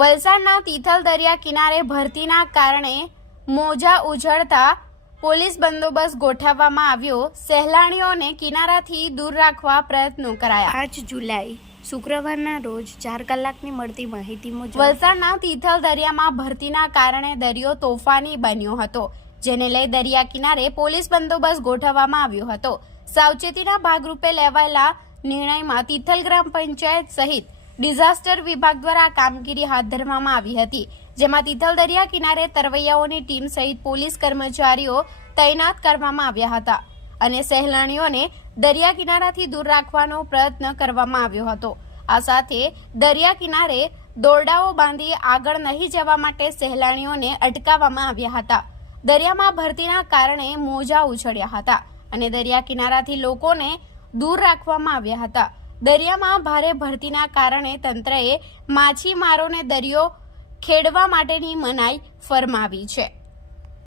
વલસાડના તિથલ દરિયા કિનારે ભરતીના કારણે મોજા ઉજળતા પોલીસ બંદોબસ્ત ગોઠવવામાં આવ્યો. સહેલાણીઓને કિનારાથી દૂર રાખવા પ્રયત્નો કરાયા. પાંચ જુલાઈ શુક્રવારના રોજ ચાર કલાકની મળતી માહિતી મુજબ વલસાડના તિથલ દરિયામાં ભરતીના કારણે દરિયો તોફાની બન્યો હતો જેને લઈ દરિયા કિનારે પોલીસ બંદોબસ્ત ગોઠવવામાં આવ્યો હતો. સાવચેતીના ભાગરૂપે લેવાયેલા નિર્ણયમાં તિથલ ગ્રામ પંચાયત સહિત ડિઝાસ્ટર વિભાગ દ્વારા કામગીરી હાથ ધરવામાં આવી હતી, જેમાં તિથલ દરિયા કિનારે તરવૈયાઓની ટીમ સહિત પોલીસ કર્મચારીઓ તૈનાત કરવામાં આવ્યા હતા અને સહેલાણીઓને દરિયા કિનારાથી દૂર રાખવાનો પ્રયત્ન કરવામાં આવ્યો હતો. આ સાથે દરિયા કિનારે દોરડાઓ બાંધી આગળ નહીં જવા માટે સહેલાણીઓને અટકાવવામાં આવ્યા હતા. દરિયામાં ભરતીના કારણે મોજા ઉછળ્યા હતા અને દરિયા કિનારાથી લોકોને દૂર રાખવામાં આવ્યા હતા. દરિયામાં ભારે ભરતીના કારણે તંત્રએ માછીમારોને દરિયો ખેડવા માટેની મનાઈ ફરમાવી છે.